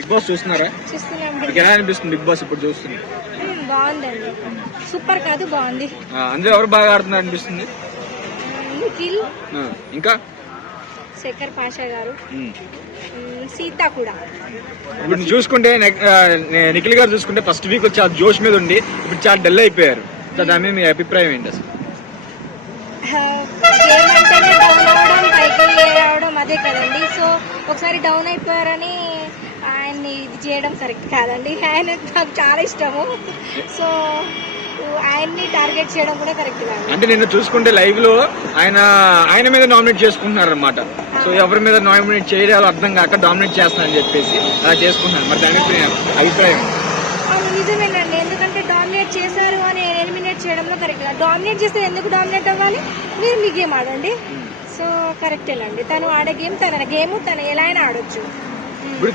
Big boss చూస్తున్నారా? మీకు ఎలా అనిపిస్తుంది బిగ్ బాస్ ఇప్పుడు చూస్తుంది? బాగుందండి, సూపర్ కాదు బాగుంది. అందులో ఎవరు బాగా ఆడుతున్నారు అనిపిస్తుంది? నిఖిల్, ఇంకా శేఖర్ పాషా గారు, సీత కూడా. ఇప్పుడు చూసుకుంటే నిఖిల్ గారు చూసుకుంటే ఫస్ట్ వీక్ వచ్చి ఆ జోష్ మీద ఉండి ఇప్పుడు చాలా డల్ అయిపోయారు. దాని మీద మీ అభిప్రాయం ఏంటి అసలు? గేమ్ అంటేనే డౌన్ అవడం, పైకి రావడం అదే కదండి. సో ఒకసారి డౌన్ అయిపోయారని ఆయన్ని ఇది చేయడం కరెక్ట్ కాదండి. ఆయన నాకు చాలా ఇష్టము, సో ఆయన్ని టార్గెట్ చేయడం కూడా కరెక్ట్ కాదు. అంటే నిన్న చూసుకుంటే లైవ్ లో ఆయన మీద నామినేట్ చేసుకుంటున్నారు అనమాట. సో ఎవరి మీద నామినేట్ చేయాలో అర్థం కాక డామినేట్ చేస్తానని చెప్పేసి అలా చేసుకుంటున్నారు. మరి దానికి అభిప్రాయం? నిజమేనండి, ఎందుకంటే డామినేట్ చేశారు అని ఎలిమినేట్ చేయడంలో కరెక్ట్ కాదు. డామినేట్ చేస్తే ఎందుకు డామినేట్ అవ్వాలి? మీరు మీ గేమ్ ఆడండి. సో కరెక్టేనండి, తను ఆడే గేమ్ తన గేమ్, తను ఎలా అయినా ఆడొచ్చు. ఇప్పుడు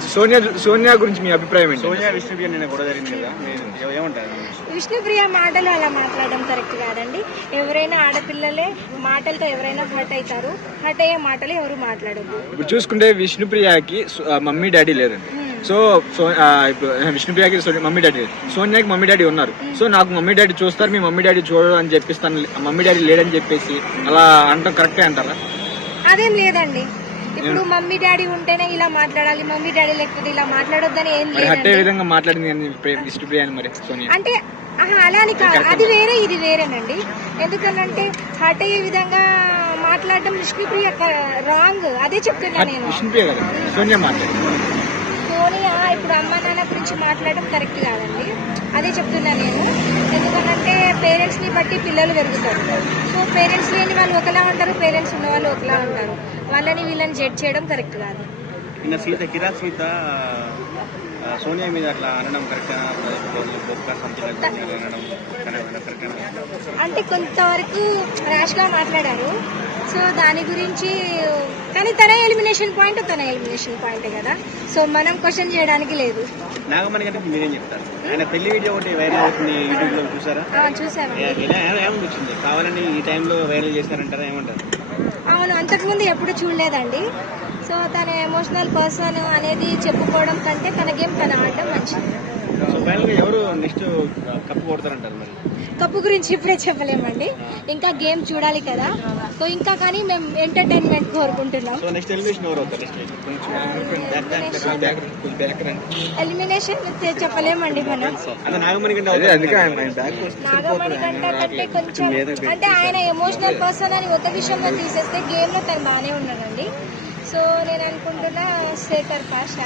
సోనియా గురించి మీ అభిప్రాయం ఏంటి? సోనియా విష్ణుప్రియ నిన్న కూడా జరిగింది కదా, ఏమంటారు? విష్ణుప్రియ మాటలు అలా మాట్లాడడం కరెక్ట్ కాదండి. ఎవరైనా ఆడపిల్లలే మాటలతో ఎవరైనా హర్ట్ అవుతారు. హర్ట్ అయ్యే మాటలు ఎవరు మాట్లాడద్దు. ఇప్పుడు చూసుకుంటే విష్ణుప్రియకి మమ్మీ డాడీ లేరండి. సో ఇప్పుడు విష్ణుప్రియకి మమ్మీ డాడీ లేదు, సోనియాకి మమ్మీ డాడీ ఉన్నారు. సో నాకు మమ్మీ డాడీ చూస్తారు, మీ మమ్మీ డాడీ చూడరు అని చెప్పిస్తాను, మమ్మీ డాడీ లేడని చెప్పేసి అలా అంటాం కరెక్టే అంటారా? అదేం లేదండి. ఇప్పుడు మమ్మీ డాడీ ఉంటేనే ఇలా మాట్లాడాలి, మమ్మీ డాడీ లేకపోతే ఇలా మాట్లాడొద్దని ఏం లేదు. విధంగా మాట్లాడింది విష్ణుప్రియ మరి సోనియా అంటే అలా అని కాదు, అది వేరే ఇది వేరేనండి. ఎందుకనంటే హర్ట్ అయ్యే విధంగా మాట్లాడడం విష్ణుప్రియ రాంగ్, అదే చెప్తున్నా నేను. విష్ణుప్రియ కదా సోనియా మాట్లాడింది. సోనియా ఇప్పుడు అమ్మ నాన్న గురించి మాట్లాడడం కరెక్ట్ కాదండి, అదే చెప్తున్నా నేను. ఎందుకంటే పేరెంట్స్ ని బట్టి పిల్లలు పెరుగుతారు. సో పేరెంట్స్ లేని వాళ్ళు ఒకలా ఉంటారు, పేరెంట్స్ ఉన్న వాళ్ళు ఒకలా ఉంటారు. వాళ్ళని వీళ్ళని జడ్జ్ చేయడం కరెక్ట్ కాదు. నిన్న కిరాక్ సీత సోనియా మీద అట్లా అనడం కరెక్ట్ అంటే కొంతవరకు ర్యాష్ గా మాట్లాడారు. సో దాని గురించి, కానీ తన ఎలిమినేషన్ పాయింటే కదా. సో మనం క్వశ్చన్ చేయడానికి లేదు. నాగమణి గారికి మీరేం చెప్తారు? ఆయన పెళ్లి వీడియో ఒకటి వైరల్ అవుతుంది యూట్యూబ్ లో, చూసారా? చూసాను. ఏమనిపించింది? కావాలని ఈ టైంలో వైరల్ చేస్తారంటారా, ఏమంటారు? అవును, అంతకుముందు ఎప్పుడు చూడలేదండి. సో తన ఎమోషనల్ పర్సన్ అనేది చెప్పుకోవడం కంటే తన గేమ్ తన ఆడడం మంచిది. సో ఫైనల్ గా ఎవరు నెక్స్ట్ కప్పు కొడతారంటారు? మరి కప్పు గురించి ఇప్పుడే చెప్పలేమండి, ఇంకా గేమ్ చూడాలి కదా. సో ఇంకా కానీ మేము ఎంటర్టైన్మెంట్ కోరుకుంటున్నాం. సో నెక్స్ట్ ఎలిమినేషన్ ఎవరు అవుతారు? ఎలిమినేషన్ చెప్పలేమండి మనం. నాగమణి కంటే కొంచెం అంటే ఆయన ఎమోషనల్ పర్సన్ అని ఒక విషయంలో తీసేస్తే గేమ్ లో తను బాగానే ఉన్నాడండి. సో నేను అనుకుంటున్నా శేఖర్ పాషా.